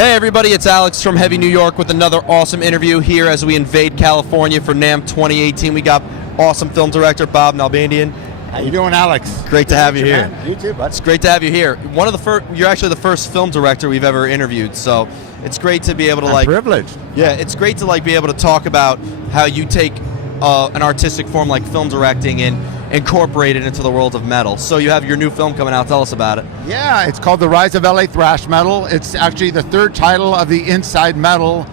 Hey everybody, it's Alex from Heavy New York with another awesome interview here as we invade California for Namm 2018. We got awesome film director Bob Nalbandian. How you doing, Alex? Great to have you here. Man. You too, bud. It's great to have you here. You're actually the first film director we've ever interviewed, so it's great to be able to I'm privileged. Yeah, it's great to be able to talk about how you take an artistic form like film directing and incorporate it into the world of metal. So you have your new film coming out. Tell us about it. Yeah, it's called the Rise of LA Thrash Metal. It's actually the third title of the Inside Metal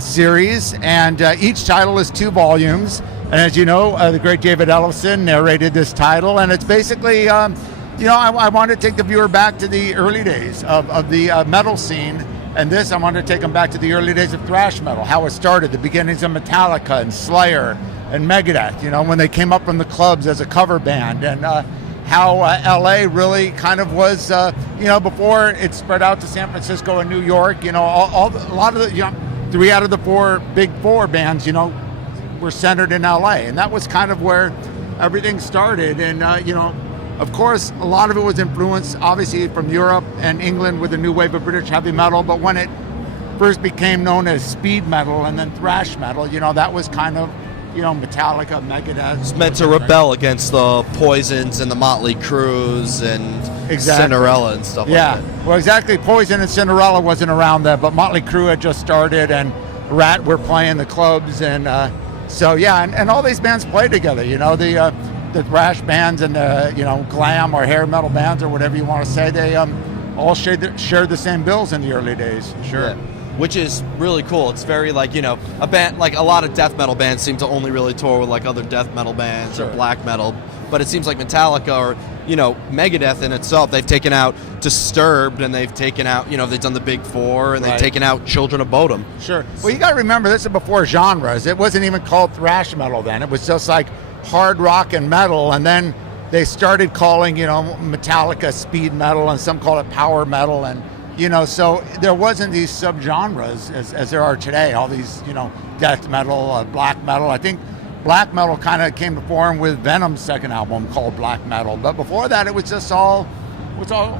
series, and each title is 2 volumes. And as you know, the great David Ellison narrated this title, and it's basically, I want to take the viewer back to the early days of the metal scene. And this, I wanted to take them back to the early days of thrash metal, how it started, the beginnings of Metallica and Slayer and Megadeth, when they came up from the clubs as a cover band, and how LA really kind of was, before it spread out to San Francisco and New York, a lot of the, 3 out of the 4 big 4 bands, were centered in LA. And that was kind of where everything started. And, of course, a lot of it was influenced, obviously, from Europe and England with the new wave of British heavy metal. But when it first became known as speed metal and then thrash metal, that was kind of, Metallica, Megadeth. It's meant to rebel against the Poisons and the Motley Crues and Cinderella and stuff like that. Yeah, well, exactly. Poison and Cinderella wasn't around then, but Motley Crue had just started, and Rat were playing the clubs. And and all these bands played together, the thrash bands and the, glam or hair metal bands or whatever you want to say, they all shared the same bills in the early days. Sure. Yeah. Which is really cool. It's very a band, a lot of death metal bands seem to only really tour with other death metal bands or black metal, but it seems like Metallica or Megadeth in itself, they've taken out Disturbed, and they've taken out they've done the Big Four, and they've taken out Children of Bodom. Sure. Well, you got to remember, this is before genres. It wasn't even called thrash metal then. It was just like hard rock and metal, and then they started calling Metallica speed metal, and some call it power metal, and so there wasn't these subgenres as there are today, all these, death metal, black metal. I think black metal kind of came to form with Venom's second album called Black Metal. But before that, it was just all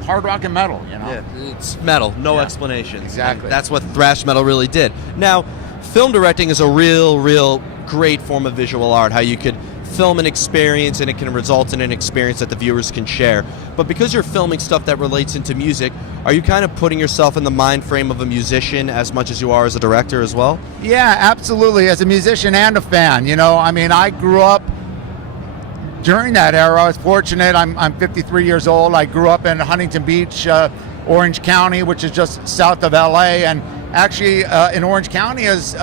hard rock and metal, Yeah, it's metal, no explanations. Exactly. And that's what thrash metal really did. Now, film directing is a real great form of visual art, how you could film an experience and it can result in an experience that the viewers can share. But because you're filming stuff that relates into music, are you kind of putting yourself in the mind frame of a musician as much as you are as a director as well? Yeah, absolutely. As a musician and a fan, I grew up during that era. I was fortunate. I'm 53 years old. I grew up in Huntington Beach, Orange County, which is just south of LA, and actually, in Orange County is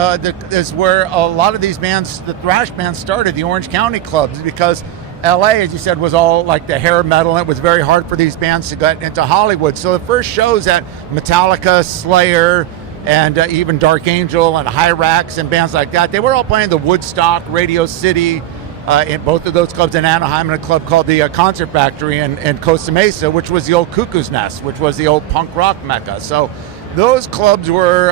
where a lot of these bands, the thrash bands, started, the Orange County clubs, because LA, as you said, was all like the hair metal, and it was very hard for these bands to get into Hollywood. So the first shows at Metallica, Slayer, and even Dark Angel and Hyrax and bands like that, they were all playing the Woodstock, Radio City, in both of those clubs in Anaheim, and a club called the Concert Factory in Costa Mesa, which was the old Cuckoo's Nest, which was the old punk rock mecca. So those clubs were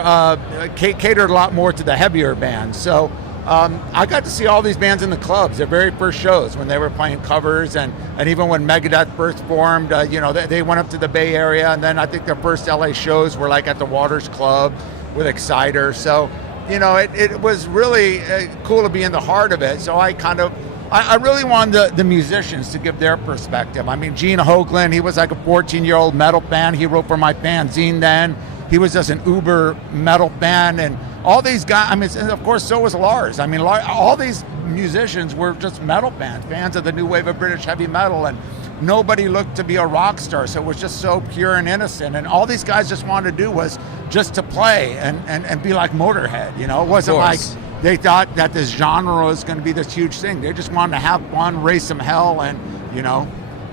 catered a lot more to the heavier bands. So I got to see all these bands in the clubs, their very first shows, when they were playing covers, and even when Megadeth first formed, they went up to the Bay Area, and then I think their first LA shows were at the Waters Club with Exciter. So, it was really cool to be in the heart of it. So I really wanted the musicians to give their perspective. I mean, Gene Hoglan, he was like a 14-year-old metal fan. He wrote for my fanzine then. He was just an uber metal fan, and all these guys, and of course, so was Lars. All these musicians were just metal fans of the new wave of British heavy metal, and nobody looked to be a rock star, so it was just so pure and innocent, and all these guys just wanted to do was just to play and be like Motorhead, It wasn't like they thought that this genre was going to be this huge thing. They just wanted to have fun, raise some hell, and,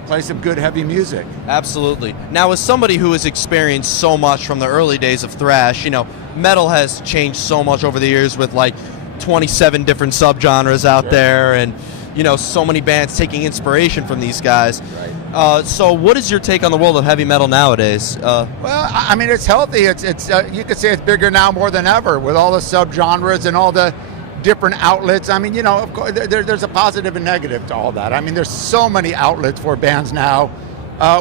play some good heavy music. Absolutely. Now, as somebody who has experienced so much from the early days of thrash, metal has changed so much over the years with 27 different subgenres out there, and so many bands taking inspiration from these guys. Right. So what is your take on the world of heavy metal nowadays? Well, it's healthy. It's you could say it's bigger now more than ever with all the subgenres and all the different outlets. Of course, there's a positive and negative to all that. There's so many outlets for bands now,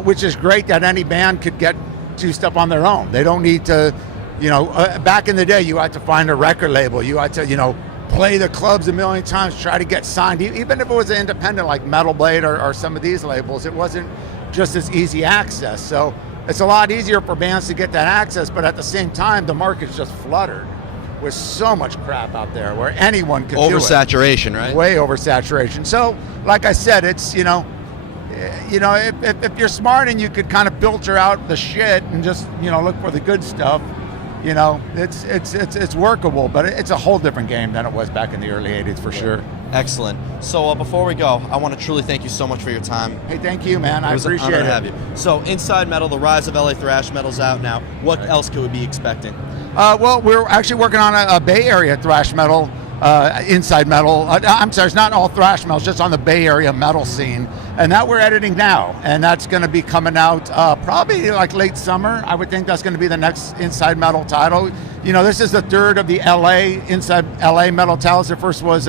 which is great that any band could get to stuff on their own. They don't need to back in the day, you had to find a record label. You had to, play the clubs a million times, try to get signed. Even if it was an independent like Metal Blade or some of these labels, it wasn't just as easy access. So it's a lot easier for bands to get that access, but at the same time, the market's just flooded with so much crap out there where anyone could do it. Oversaturation, right? Way oversaturation. So, like I said, it's, if you're smart and you could kind of filter out the shit and just, look for the good stuff, it's workable, but it's a whole different game than it was back in the early 80s for sure. Excellent. So before we go, I want to truly thank you so much for your time. Hey, thank you, man. I appreciate it. To have you. So Inside Metal, the Rise of LA Thrash metal's out now. What else could we be expecting? Well, we're actually working on a Bay Area thrash metal, Inside Metal. I'm sorry, it's not all thrash metal, it's just on the Bay Area metal scene. And that we're editing now. And that's going to be coming out probably like late summer. I would think that's going to be the next Inside Metal title. This is the third of the Inside LA Metal titles. The first was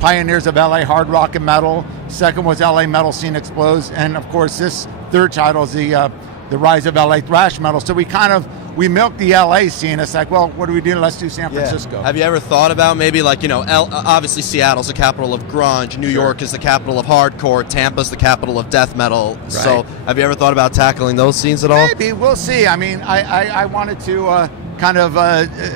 Pioneers of LA Hard Rock and Metal. Second was LA Metal Scene Explodes. And of course, this third title is the Rise of LA Thrash Metal. So we milked the LA scene. It's like, well, what do we do? Let's do San Francisco. Have you ever thought about maybe obviously Seattle's the capital of grunge, New York is the capital of hardcore, Tampa's the capital of death metal. Right. So have you ever thought about tackling those scenes at all? Maybe, we'll see. I mean, I wanted to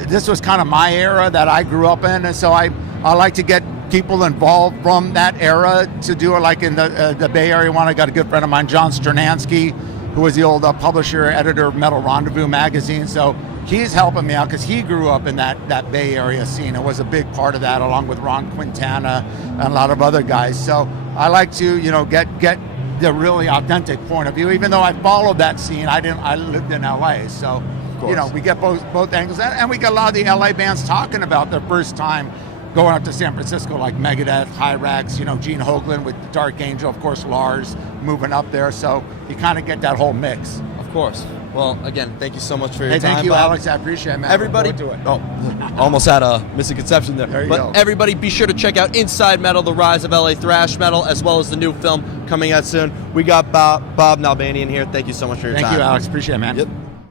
this was kind of my era that I grew up in, and so I like to get people involved from that era to do it like in the Bay Area one. I got a good friend of mine, John Stranansky, who was the old publisher, editor of Metal Rendezvous magazine. So he's helping me out because he grew up in that Bay Area scene and was a big part of that, along with Ron Quintana and a lot of other guys. So I like to, get the really authentic point of view. Even though I followed that scene, I lived in LA. So, we get both angles. And we get a lot of the LA bands talking about their first time going up to San Francisco, like Megadeth, Hyrax, Gene Hoglan with Dark Angel, of course, Lars moving up there. So you kind of get that whole mix. Of course. Well, again, thank you so much for your time. Thank you, Bob. Alex. I appreciate it, man. Everybody, almost had a misconception there. There you go. Everybody, be sure to check out Inside Metal, the Rise of LA Thrash Metal, as well as the new film coming out soon. We got Bob Nalbandian here. Thank you so much for your time. Thank you, Alex. Appreciate it, man. Yep.